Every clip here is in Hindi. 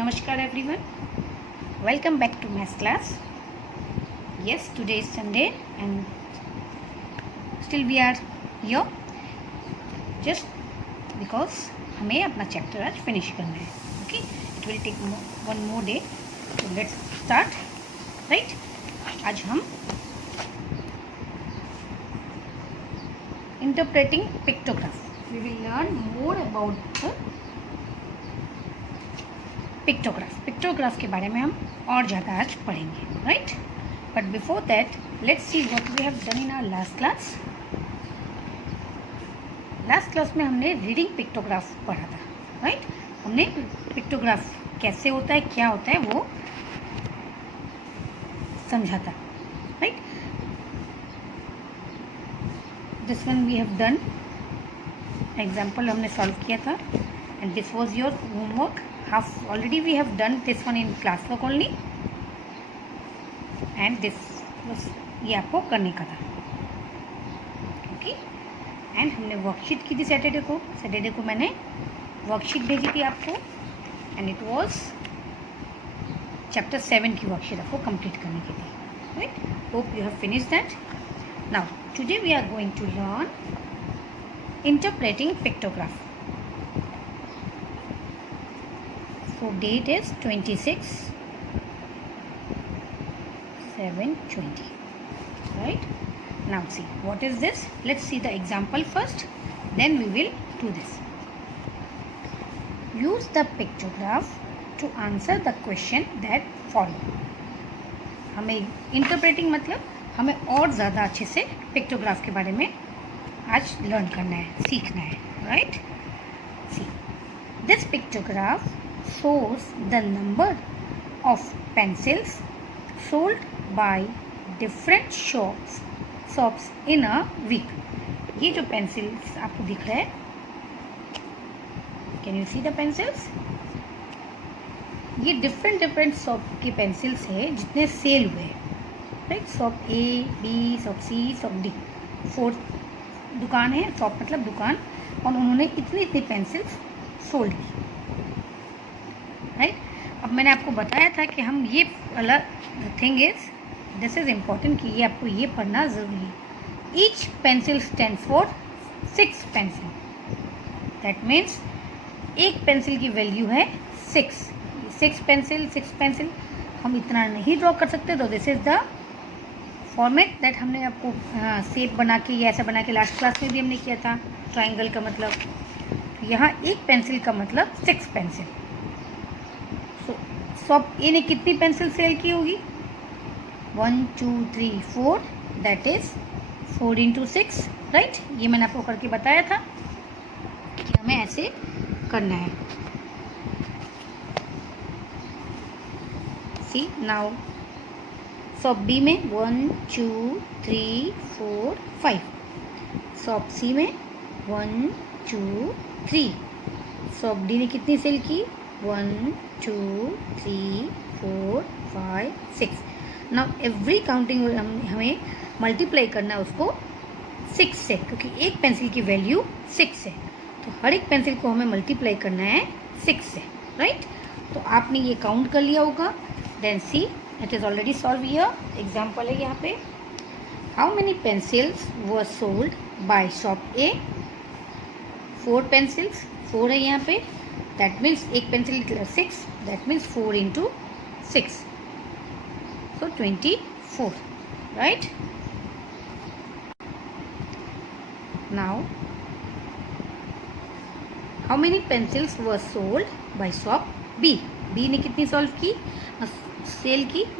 Namaskar everyone. Welcome back to math class. Yes, today is Sunday and still we are here just because हमें अपना चैप्टर आज फिनिश करना है. Okay, it will take one more day. So let's start. Right? आज हम interpreting pictograph. We will learn more about the pictograph के बारे में हम और ज़्यादा आज पढ़ेंगे. Right, but before that let's see what we have done in our last class. Last class में हमने रीडिंग पिक्टोग्राफ पढ़ा था. राइट, हमने पिक्टोग्राफ कैसे होता है, क्या होता है, वो समझा था. Right, this one we have done, example हमने सॉल्व किया था and this was your homework. Already we have done this one in classwork only and this was ये आपको करने का था. ओके, एंड हमने वर्कशीट की थी सैटरडे को मैंने वर्कशीट भेजी थी आपको एंड इट वाज चैप्टर 7 की वर्कशीट आपको कंप्लीट करने की थी. Right, hope you have finish that. Now today we are going to learn interpreting pictograph. So date is 26/7/20. Right, now see what is this. Let's see the example first, then we will do this. Use the pictograph to answer the question that follow. हमें इंटरप्रेटिंग मतलब हमें और ज़्यादा अच्छे से पिक्टोग्राफ के बारे में आज लर्न करना है, सीखना है. Right, see this pictograph shows the number of pencils sold by different shops in a week. ये जो पेंसिल्स आपको दिख रहा है, can you see the pencils? ये डिफरेंट शॉप की पेंसिल्स है जितने सेल हुए हैं. Right, shop A, B, shop C, shop D, 4 दुकान है. शॉप मतलब दुकान, और उन्होंने इतनी पेंसिल्स सोल्ड की. राइट, अब मैंने आपको बताया था कि हम ये अलग thing is this is important कि ये आपको ये पढ़ना ज़रूरी है. Each pencil stand for 6 pencil. That means एक पेंसिल की वैल्यू है 6 पेंसिल. हम इतना नहीं ड्रॉ कर सकते, तो this is the format that हमने आपको शेप बना के या ऐसा बना के लास्ट क्लास में भी हमने किया था. ट्राइंगल का मतलब, यहाँ एक पेंसिल का मतलब 6 पेंसिल. शॉप ए ने कितनी पेंसिल सेल की होगी? 1 2 3 4, दैट इज 4 × 6. राइट, ये मैंने आपको करके बताया था कि हमें ऐसे करना है. सी नाउ शॉप बी में 1 2 3 4 5. शॉप सी में 1 2 3. शॉप डी ने कितनी सेल की? 1 2 3 4 5 6. नाउ एवरी काउंटिंग हमें मल्टीप्लाई करना है उसको 6 से, क्योंकि एक पेंसिल की वैल्यू 6 है, तो हर एक पेंसिल को हमें मल्टीप्लाई करना है 6 से. राइट, तो आपने ये काउंट कर लिया होगा. Then see it is already solve here. Example है यहाँ पे. How many pencils were sold by shop A? 4 pencils, 4 है यहाँ पे. दैट मीन्स एक pencil 6, that means 4 × 6, so 24. Right, now how many pencils were sold by shop B? B ने कितनी सेल की?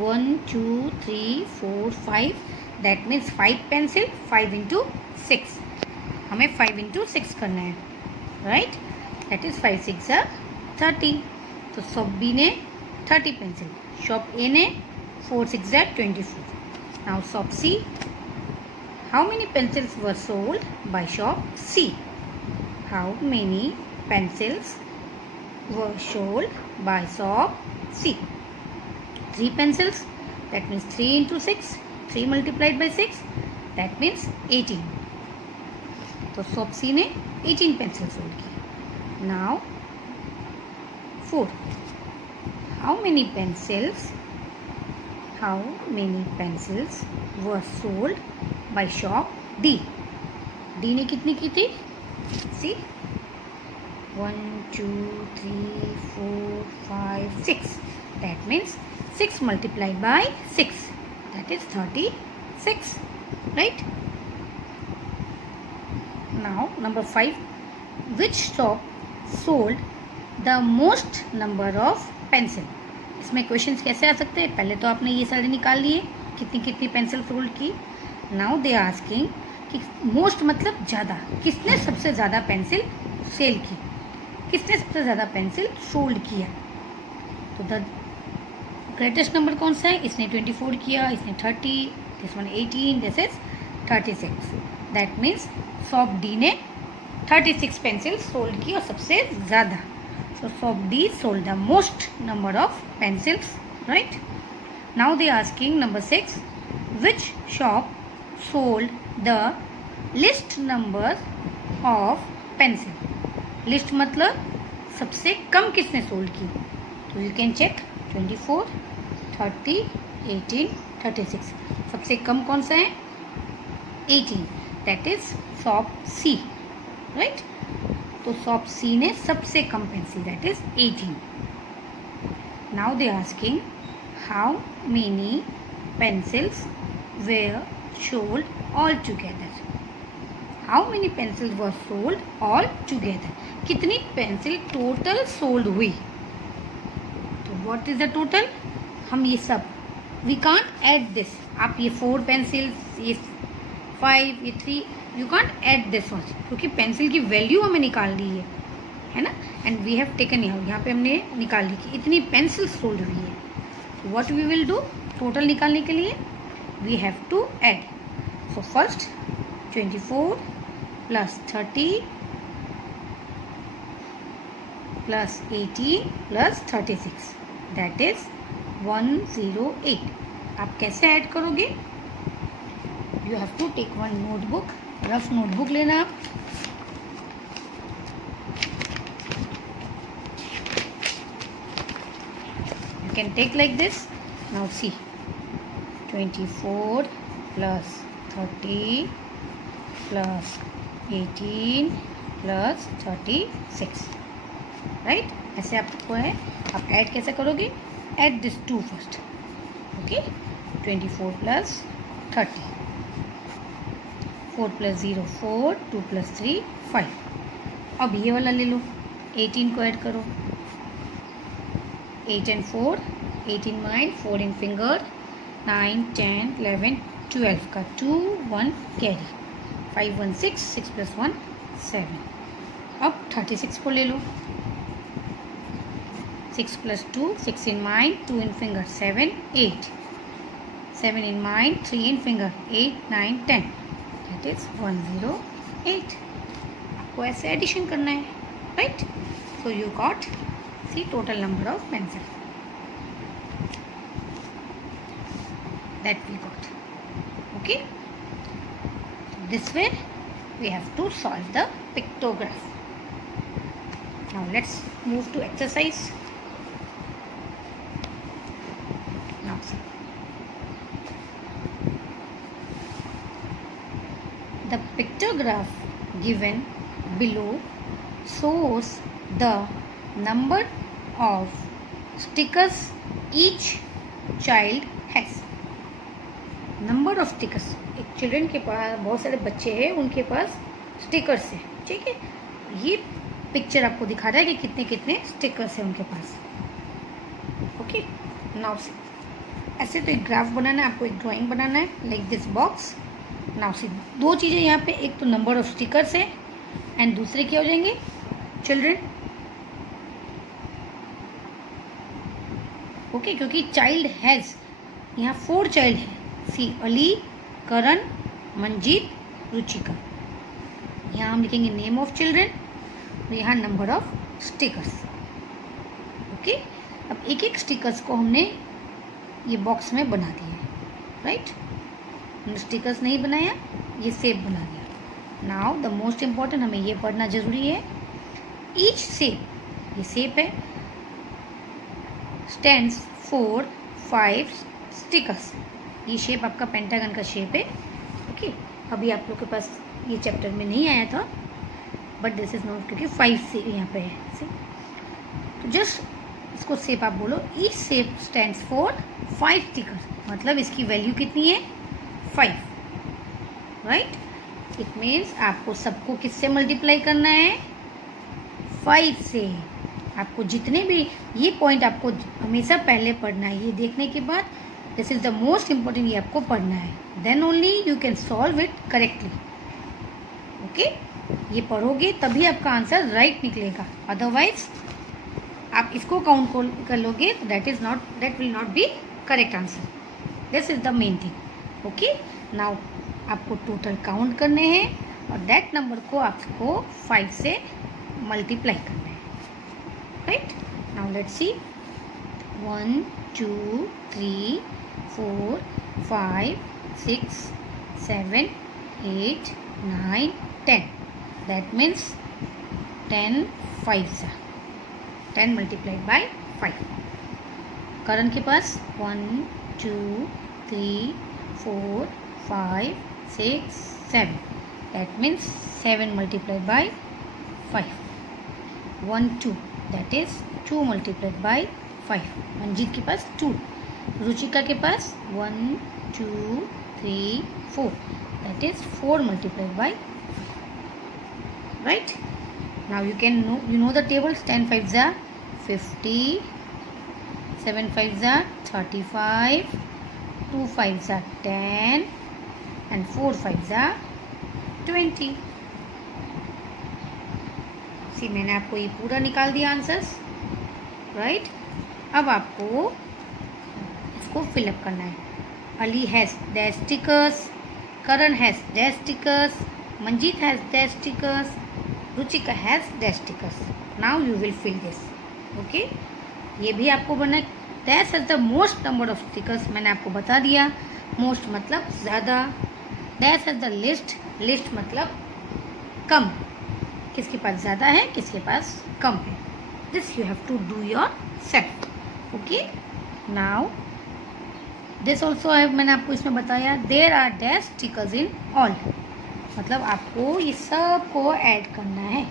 1 2 3 4 5, दैट मीन्स 5 पेंसिल. 5 × 6, हमें 5 × 6 करना है. Right, that is 5 6 30. तो शॉप बी ने 30 पेंसिल, शॉप ए ने 4 6 24. Now shop C, how many pencils were sold by shop C? How many pencils were sold by shop C? 3 pencils, that means 3 × 6, 3 multiplied by 6, that means 18. तो शॉप सी ने 18 पेंसिल सोल्ड की. Now 4. How many pencils were sold by shop D. D ने कितनी की थी? सी 1 2 3 4 5 6। That means 6 multiplied by 6, that is 36, right? Now number 5, which shop sold the most number of pencil? इसमें क्वेश्चंस कैसे आ सकते हैं? पहले तो आपने ये सारे निकाल लिए कितनी कितनी पेंसिल सोल्ड की। नाउ दे आर आस्किंग कि मोस्ट मतलब ज़्यादा, किसने सबसे ज़्यादा पेंसिल सेल की, किसने सबसे ज़्यादा पेंसिल सोल्ड किया। तो द ग्रेटेस्ट नंबर कौन सा है? इसने 24 किया, इसने 30, this one 18, this is 36। That means shop D ने 36 पेंसिल सोल्ड की और सबसे ज़्यादा। So shop D sold the most number of pencils, right? Now they asking number 6, which shop sold the least number of pencil. Least मतलब सबसे कम किसने सोल्ड की। तो यू कैन चेक 24, 30, 18, 36। सबसे कम कौन सा है? 18, that is shop C, right? तो शॉप सी ने सबसे कम pencil, that is 18। Now they asking how many pencils were sold all together. How many pencils were sold all together, कितनी पेंसिल टोटल सोल्ड हुई। तो व्हाट इज द टोटल? हम ये सब वी कांट ऐड दिस। आप ये 4 पेंसिल्स, ये 5, ये 3, you can't add this one क्योंकि पेंसिल की वैल्यू हमें निकाल ली है ना। एंड वी हैव टेकन यहाँ पे हमने निकाल ली कि इतनी पेंसिल सोल्ड हुई है। What we will do, total निकालने के लिए we have to add. So first 24 plus 30 plus 18 plus 36, that is 108। आप कैसे ऐड करोगे? You have to take one notebook, rough notebook लेना आप। You can take like this. Now see 24 plus 30 plus 18 plus 36, right? ऐसे आपको है। आप ऐड कैसे करोगे? Add this 2 first, okay? 24 plus 30, 4 plus 0 4, 2 plus 3 5। अब ये वाला ले लो, 18 को ऐड करो। 8 and 4, 8 in mind, 4 in finger, 9 10 11 12 का 2 1 कैरी, 5 1 6, 6 plus 1 7। अब 36 को ले लो, 6 plus 2, 6 in mind, 2 in finger, 7 8, 7 in mind, 3 in finger, 8 9 10, that is 108। आपको ऐसे एडिशन करना है, right? So you got see total number of pencil that we got, okay? This way we have to solve the pictograph. Now let's move to exercise. Now see, the pictograph given below shows the number of stickers each child has. Number of stickers, एक चिल्ड्रन के पास बहुत सारे बच्चे हैं, उनके पास स्टिकर्स है, ठीक है? ये पिक्चर आपको दिखा रहा है कि कितने कितने स्टिकर्स हैं उनके पास, ओके? नाउ सी, ऐसे तो एक ग्राफ बनाना है आपको, एक ड्राइंग बनाना है like this box. Now see, 2 चीज़ें यहाँ पे, एक तो नंबर ऑफ स्टिकर्स है एंड दूसरे क्या हो जाएंगे? Children, okay? क्योंकि चाइल्ड हैज़, यहाँ 4 चाइल्ड है। सी, अली, करण, मंजीत, रुचिका। यहाँ हम लिखेंगे नेम ऑफ चिल्ड्रन और यहाँ नंबर ऑफ स्टिकर्स, ओके? अब एक एक स्टिकर्स को हमने ये बॉक्स में बना दिया है, राइट? हमने स्टिकर्स नहीं बनाया, ये शेप बना दिया। नाउ द मोस्ट इम्पॉर्टेंट, हमें ये पढ़ना जरूरी है। ईच शेप, ये शेप है, स्टैंड्स फॉर 5 स्टिकर्स। ये शेप आपका पेंटागन का शेप है। ओके, अभी आप लोग के पास ये चैप्टर में नहीं आया था, बट दिस इज नॉट, क्योंकि 5 से यहाँ पे है। तो जस्ट इसको शेप आप बोलो, each shape stands for 5 stickers, मतलब इसकी वैल्यू कितनी है 5, राइट। इट मीन्स आपको सबको किससे मल्टीप्लाई करना है 5 से। आपको जितने भी ये पॉइंट आपको हमेशा पहले पढ़ना है, ये देखने के बाद this is the most important, ये आपको पढ़ना है, then only you can solve it correctly. Okay, ये पढ़ोगे तभी आपका आंसर राइट निकलेगा, अदरवाइज आप इसको काउंट कर लोगे तो that will not be correct answer. This is the main thing. Okay, now आपको टोटल काउंट करने हैं और दैट नंबर को आपको 5 से मल्टीप्लाई करना है, right. Now let's see, 1 2 3 4 5 6 7 8 9 10, that means 10 5 10 multiplied by 5। करण के पास 1 2 3 4 5 6 7, that means 7 multiplied by 5. 1 2, that is 2 multiplied by 5. Manjeet के पास 2, रुचिका के पास 1 2 3 4, that is 4 multiplied by 5. Right? Now you know the tables. 10 5s are 50, 7 5s are 35, 2 5s are 10, and 4 5s are 20. सी, मैंने आपको ये पूरा निकाल दिया आंसर्स, राइट। अब आपको इसको फिलअप करना है। Ali has dash stickers, Karan has dash stickers, Manjeet has dash stickers, Ruchika has dash stickers. Now you will fill this. Okay, ये भी आपको बनना है। Dash has the most number of stickers, मैंने आपको बता दिया, मोस्ट मतलब ज़्यादा, dash has the least, least मतलब कम, किसके पास ज़्यादा है किसके पास कम है। This you have to do yourself. Okay, now this also मैंने आपको इसमें बताया, there are dash stickers in all, मतलब आपको ये सब को ऐड करना है,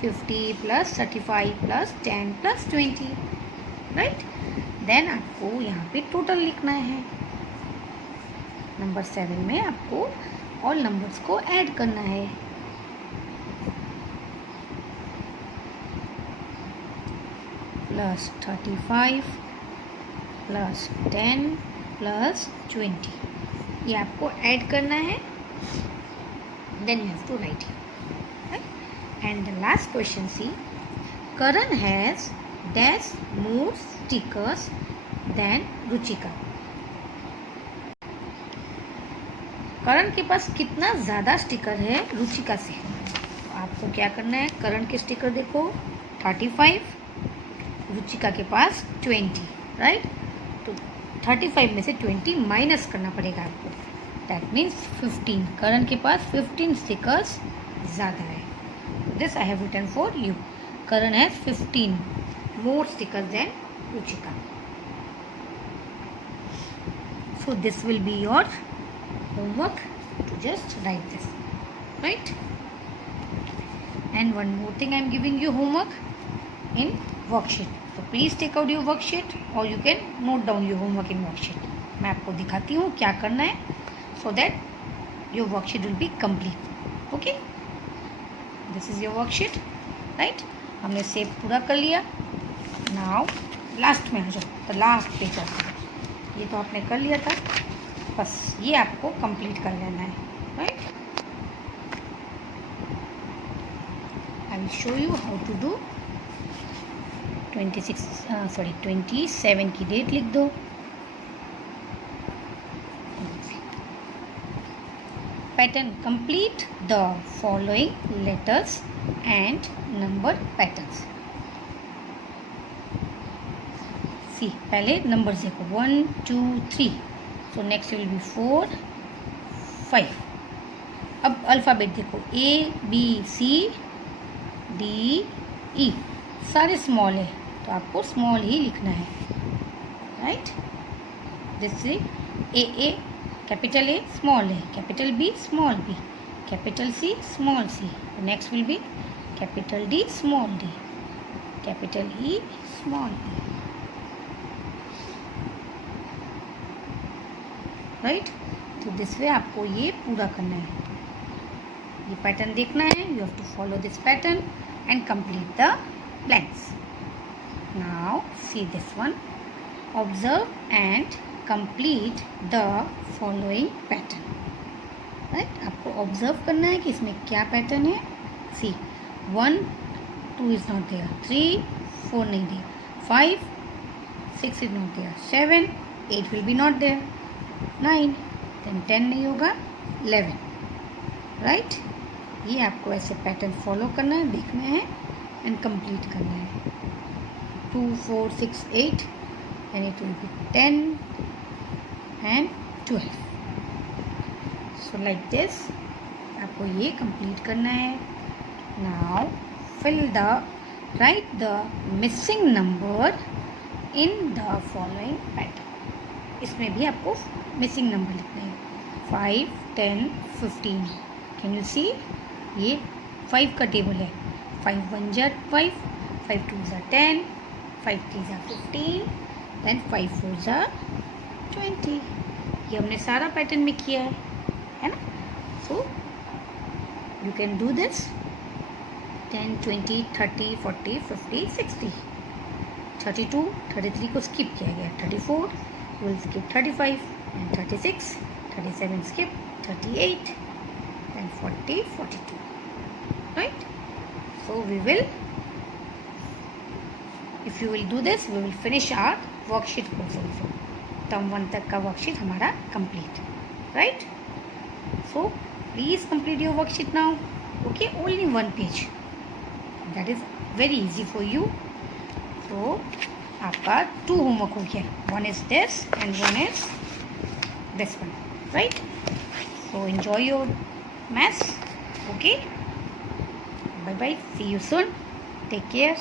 50 + 35 + 10 + 20, राइट। देन आपको यहाँ पे टोटल लिखना है। नंबर 7 में आपको ऑल नंबर्स को ऐड करना है। +35 + 10 + 20, ये आपको ऐड करना है। Then you have to write it. And the last question, C, Karan has dash more stickers than Ruchika. Karan के पास कितना ज़्यादा स्टिकर है रुचिका से। तो आपको क्या करना है, करण के स्टिकर देखो 35, रुचिका के पास 20, राइट। तो 35 में से 20 माइनस करना पड़ेगा आपको, दैट मीन्स 15। करण के पास 15 स्टिकर्स ज़्यादा है। This I have written for you, Karan has 15 more stickers than Ruchika. So this will be your homework to just write this, right? And one more thing, I am giving you homework in worksheet. So please take out your worksheet or you can note down your homework in worksheet. मैं आपको दिखाती हूँ क्या करना है, so that your worksheet will be complete. Okay? This is your worksheet, right? हमने सेव पूरा कर लिया। Now लास्ट में आ जाओ, तो लास्ट पेज आता है। ये तो आपने कर लिया था, बस ये आपको कंप्लीट कर लेना है, right. I will show you how to do. 27 की डेट लिख दो। Pattern, complete the following letters and number patterns. C, पहले नंबर्स देखो 1 2 3, सो नेक्स्ट विल बी 4 5। अब अल्फ़ाबेट देखो A B C D E, सारे स्मॉल है, तो आपको स्मॉल ही लिखना है, राइट। जैसे A capital A small A, capital B small B, capital C small C, next will be capital D small D, capital E small E, right. तो दिस वे आपको ये पूरा करना है, ये पैटर्न देखना है, you have to follow this pattern and complete the blanks. Now see this one, observe and complete the following pattern, right। आपको ऑब्जर्व करना है कि इसमें क्या पैटर्न है। सी 1 2 इज नॉट देयर, 3 4 नहीं there, 5 6 is not there, 7 8 will be not there, 9 then 10 नहीं होगा, 11, राइट। ये आपको ऐसे पैटर्न फॉलो करना है, देखना है एंड कंप्लीट करना है। 2 4 6 8 and it will be 10 and 12. So like this आपको ये कंप्लीट करना है। Now write the missing number in the following pattern. इसमें भी आपको मिसिंग नंबर लिखना है, 5 10 15। कैन यू सी, ये 5 का टेबल है, 5 1 जा 5, 5 2 जा 10, 5 3 जा 15, देन 5 4 जा 20। ये हमने सारा पैटर्न में किया है ना। So you can do this 10 20 30 40 50 60। 32 33 को स्किप किया गया, 34 will skip 35 and 36, 37 skip 38 and 40 42, right. So we will, if you will do this, we will finish our worksheet course also. Term 1 तक का worksheet हमारा complete, right? So please complete your worksheet now. Okay, only 1 page. That is very easy for you. So आपका 2 homework हो गया. One is this and one is this one, right? So enjoy your maths. Okay. Bye bye. See you soon. Take care.